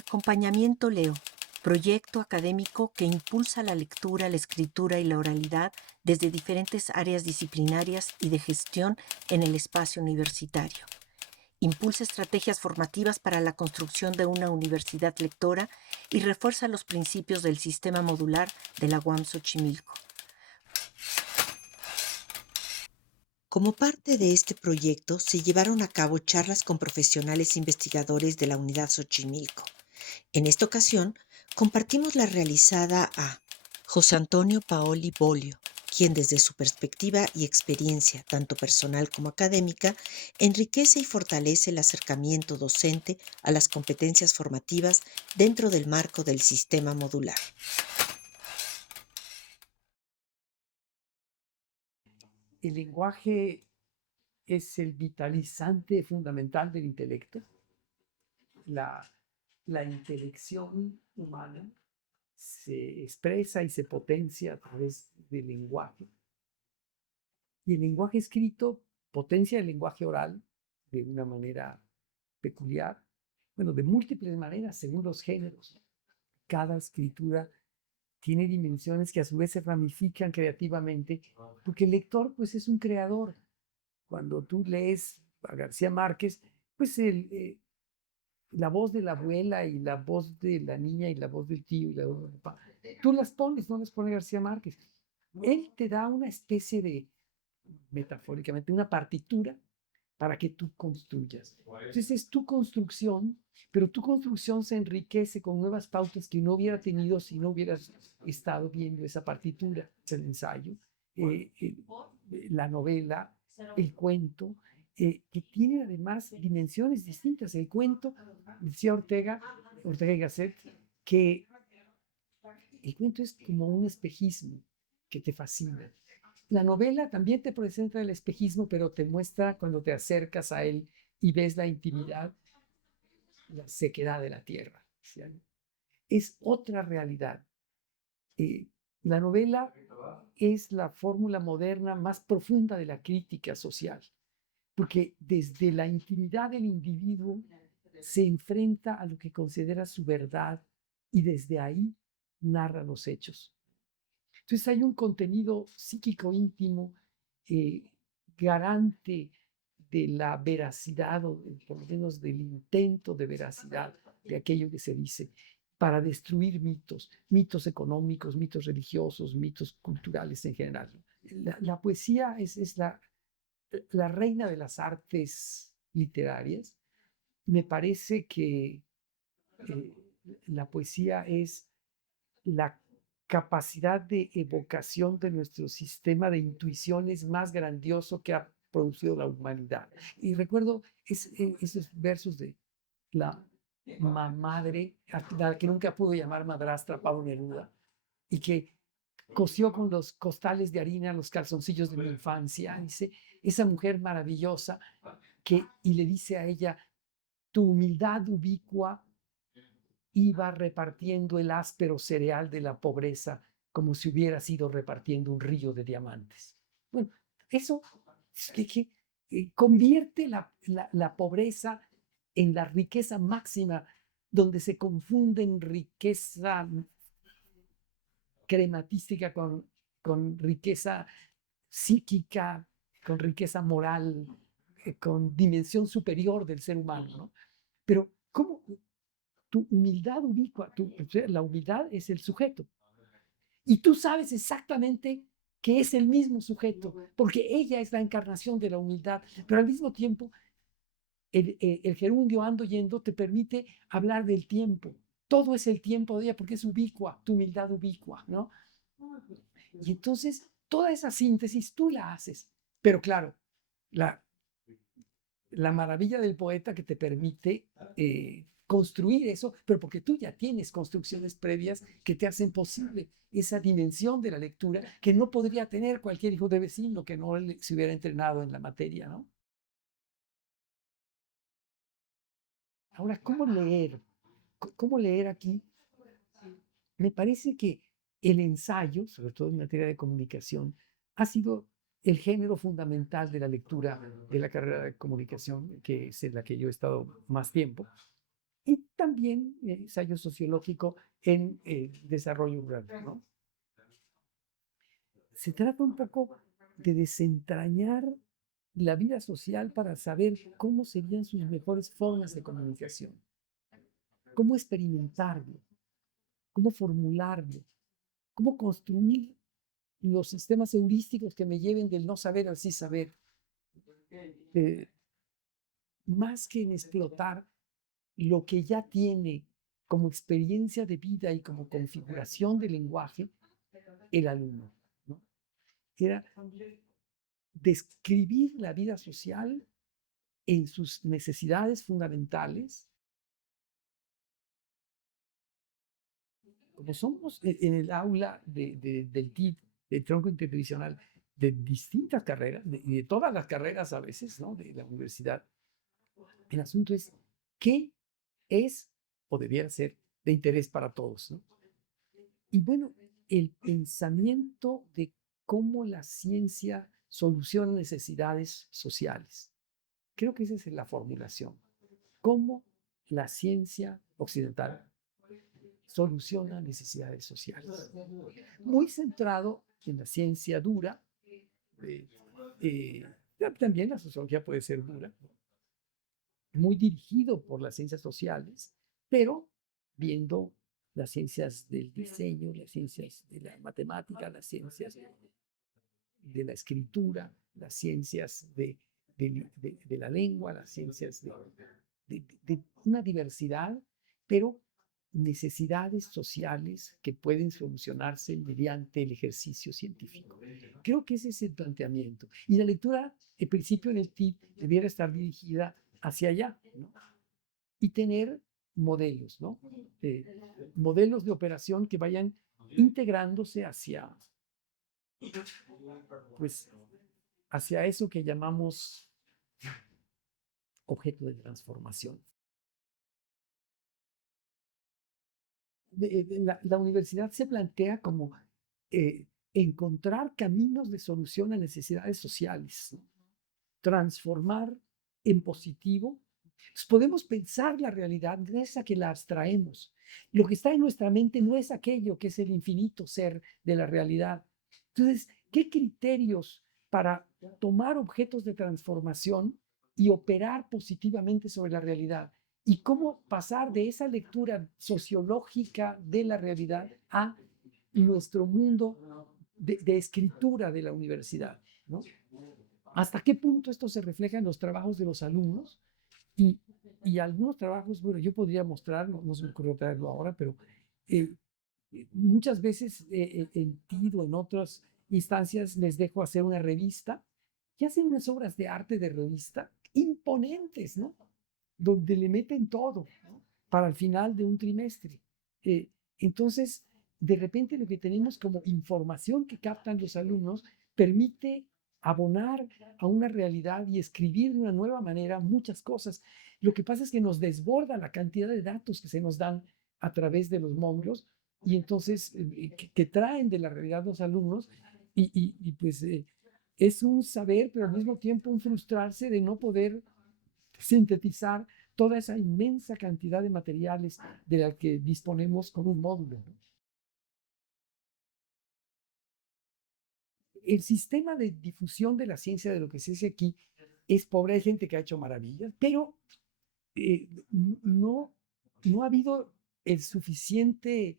Acompañamiento Leo, proyecto académico que impulsa la lectura, la escritura y la oralidad desde diferentes áreas disciplinarias y de gestión en el espacio universitario. Impulsa estrategias formativas para la construcción de una universidad lectora y refuerza los principios del sistema modular de la UAM Xochimilco. Como parte de este proyecto, se llevaron a cabo charlas con profesionales investigadores de la Unidad Xochimilco. En esta ocasión, compartimos la realizada a José Antonio Paoli Bolio, quien desde su perspectiva y experiencia, tanto personal como académica, enriquece y fortalece el acercamiento docente a las competencias formativas dentro del marco del sistema modular. El lenguaje es el vitalizante fundamental del intelecto. La, la intelección humana se expresa y se potencia a través del lenguaje. Y el lenguaje escrito potencia el lenguaje oral de una manera peculiar, bueno, de múltiples maneras, según los géneros. Cada escritura tiene dimensiones que a su vez se ramifican creativamente, porque el lector pues es un creador. Cuando tú lees a García Márquez, pues la voz de la abuela y la voz de la niña y la voz del tío y la voz del papá, tú las pones, no las pone García Márquez. Él te da una especie de, metafóricamente, una partitura para que tú construyas. Entonces es tu construcción, pero tu construcción se enriquece con nuevas pautas que no hubiera tenido si no hubieras estado viendo esa partitura. Es el ensayo, la novela, el cuento, que tiene además dimensiones distintas. El cuento, decía Ortega y Gasset, que el cuento es como un espejismo que te fascina. La novela también te presenta el espejismo, pero te muestra cuando te acercas a él y ves la intimidad, la sequedad de la tierra. ¿Sí? Es otra realidad. Eh, la novela es la fórmula moderna más profunda de la crítica social, porque desde la intimidad del individuo se enfrenta a lo que considera su verdad y desde ahí narra los hechos. Entonces hay un contenido psíquico íntimo eh, garante de la veracidad, o por lo menos del intento de veracidad de aquello que se dice, para destruir mitos, mitos económicos, mitos religiosos, mitos culturales en general. La poesía es la reina de las artes literarias. Me parece que la poesía es la capacidad de evocación de nuestro sistema de intuiciones más grandioso que ha producido la humanidad. Y recuerdo esos versos de la madre, a la que nunca pudo llamar madrastra, Pablo Neruda, y que cosió con los costales de harina los calzoncillos de mi infancia. Dice, esa mujer maravillosa y le dice a ella, tu humildad ubicua iba repartiendo el áspero cereal de la pobreza como si hubiera sido repartiendo un río de diamantes. Bueno, eso convierte la pobreza en la riqueza máxima, donde se confunden riqueza crematística con riqueza psíquica, con riqueza moral, con dimensión superior del ser humano, ¿no? Pero, ¿cómo tu humildad ubicua? La humildad es el sujeto. Y tú sabes exactamente que es el mismo sujeto, porque ella es la encarnación de la humildad, pero al mismo tiempo el gerundio ando yendo te permite hablar del tiempo. Todo es el tiempo de ella porque es ubicua, tu humildad ubicua, ¿no? Y entonces toda esa síntesis tú la haces. Pero claro, la, la maravilla del poeta que te permite construir eso, pero porque tú ya tienes construcciones previas que te hacen posible esa dimensión de la lectura que no podría tener cualquier hijo de vecino que no se hubiera entrenado en la materia, ¿no? Ahora, ¿cómo leer? ¿Cómo leer aquí? Me parece que el ensayo, sobre todo en materia de comunicación, ha sido el género fundamental de la lectura de la carrera de comunicación, que es en la que yo he estado más tiempo. Y también ensayo sociológico en desarrollo rural, ¿no? Se trata un poco de desentrañar la vida social para saber cómo serían sus mejores formas de comunicación, cómo experimentarlo, cómo formularlo, cómo construir los sistemas heurísticos que me lleven del no saber al sí saber, eh, más que en explotar lo que ya tiene como experiencia de vida y como configuración de lenguaje el alumno, ¿no? Era describir la vida social en sus necesidades fundamentales, como somos en el aula del TID, del tronco interdivisional, de distintas carreras, y de todas las carreras a veces, ¿no? De la universidad. El asunto es qué es o debiera ser de interés para todos, ¿no? Y bueno, el pensamiento de cómo la ciencia soluciona necesidades sociales. Creo que esa es la formulación. Cómo la ciencia occidental soluciona necesidades sociales. Muy centrado en la ciencia dura, eh, eh, también la sociología puede ser dura, muy dirigido por las ciencias sociales, pero viendo las ciencias del diseño, las ciencias de la matemática, las ciencias de la escritura, las ciencias de la lengua, las ciencias de una diversidad, pero necesidades sociales que pueden solucionarse mediante el ejercicio científico. Creo que ese es el planteamiento. Y la lectura, en principio, en el TIP debiera estar dirigida hacia allá, ¿no? Y tener modelos, ¿no? Modelos de operación que vayan integrándose pues, hacia eso que llamamos objeto de transformación. La universidad se plantea como encontrar caminos de solución a necesidades sociales, ¿no? Transformar en positivo. Pues podemos pensar la realidad gracias a que la abstraemos. Lo que está en nuestra mente no es aquello que es el infinito ser de la realidad. Entonces, ¿qué criterios para tomar objetos de transformación y operar positivamente sobre la realidad? ¿Y cómo pasar de esa lectura sociológica de la realidad a nuestro mundo de escritura de la universidad, ¿no? ¿Hasta qué punto esto se refleja en los trabajos de los alumnos? Y, y algunos trabajos, bueno, yo podría mostrar, no se me ocurrió traerlo ahora, pero eh, muchas veces en TID o en otras instancias les dejo hacer una revista y hacen unas obras de arte de revista imponentes, ¿no? Donde le meten todo, ¿no? Para el final de un trimestre. Eh, entonces, de repente lo que tenemos como información que captan los alumnos permite abonar a una realidad y escribir de una nueva manera muchas cosas. Lo que pasa es que nos desborda la cantidad de datos que se nos dan a través de los módulos y entonces que traen de la realidad los alumnos y pues es un saber, pero al mismo tiempo un frustrarse de no poder sintetizar toda esa inmensa cantidad de materiales de la que disponemos con un módulo. El sistema de difusión de la ciencia, de lo que se hace aquí, es pobre. Hay gente que ha hecho maravillas, pero no, no ha habido el suficiente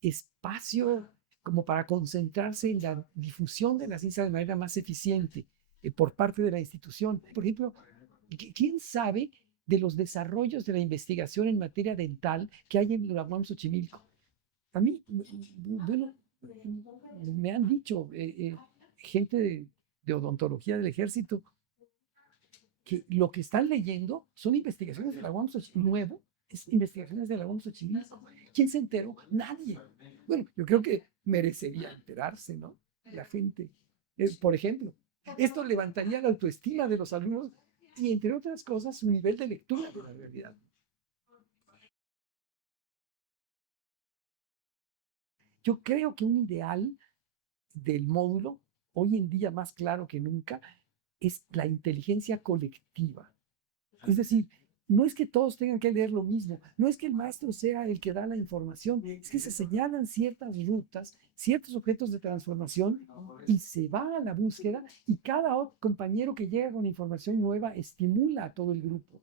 espacio como para concentrarse en la difusión de la ciencia de manera más eficiente por parte de la institución. Por ejemplo, ¿quién sabe de los desarrollos de la investigación en materia dental que hay en la UAM Xochimilco? A mí, bueno, me han dicho gente de odontología del ejército que lo que están leyendo son investigaciones de la UAM nuevo, es investigaciones de la UAM Xochimilco. ¿Quién se enteró? Nadie. Bueno, yo creo que merecería enterarse, ¿no? La gente. Por ejemplo, esto levantaría la autoestima de los alumnos y, entre otras cosas, su nivel de lectura de la realidad. Yo creo que un ideal del módulo, hoy en día más claro que nunca, es la inteligencia colectiva. Es decir, no es que todos tengan que leer lo mismo, no es que el maestro sea el que da la información, es que se señalan ciertas rutas, ciertos objetos de transformación y se va a la búsqueda y cada compañero que llega con información nueva estimula a todo el grupo.